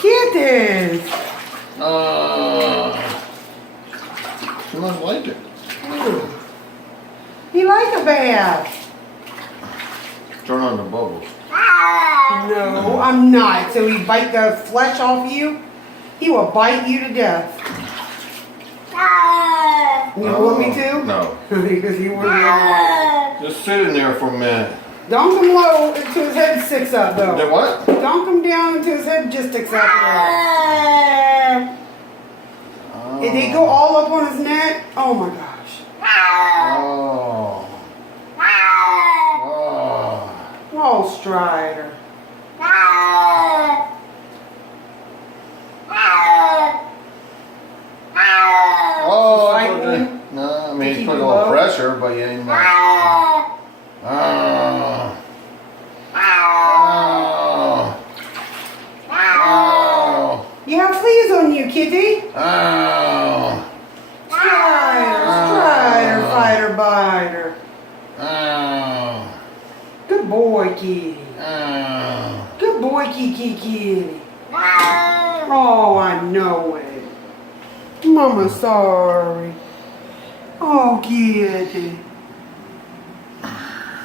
Kittens. She must like it. He like a bath. Turn on the bubbles. No, I'm not. So he bite the flesh off you? He will bite you to death. You want me to? No. Because he wouldn't. Just sit in there for a minute. Dunk him low until his head sticks up, though. Did what? Dunk him down until his head just sticks up. Did he go all up on his neck? Oh my gosh. Oh. Oh. Oh, Stryder. Oh, Fighting? no, I mean, he's Keep putting it a little low? pressure, but you ain't not. Oh. Oh. You have fleas on you, kitty. Oh. Stryder, fighter, biter. Oh. Good boy, kitty. Oh. Good boy, kitty. Oh, I know it. Mama's sorry. Oh, kitty.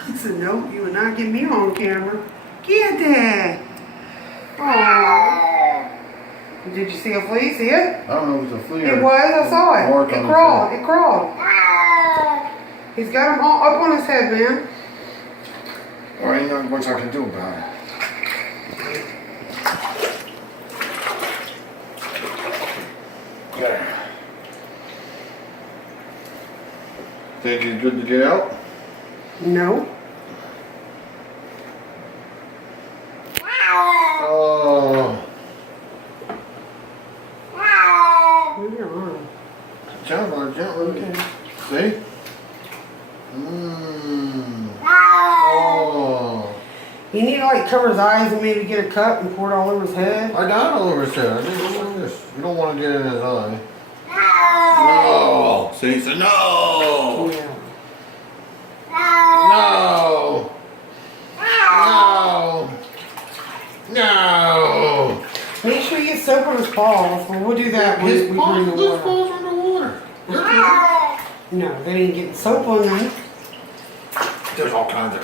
He said, nope, you would not get me on camera. Kitty. Oh. Did you see a flea? See it? I don't know if it's a flea. It was. I saw it. It crawled. It crawled. He's got him all up on his head, man. Well, ain't not much I can do about it. There. Think he's good to get out? No. Oh. Move your arm. Gently. Okay. See? Oh. You need to like cover his eyes and maybe get a cup and pour it all over his head. I got it all over his head. I didn't know this. You don't want to get in his eye. No. See? He said no. Yeah. No. No. No. Make sure you get soap on his paws. Well, we'll do that when we bring the His water. paws are in the water. No, they didn't get soap on them. There's all kinds of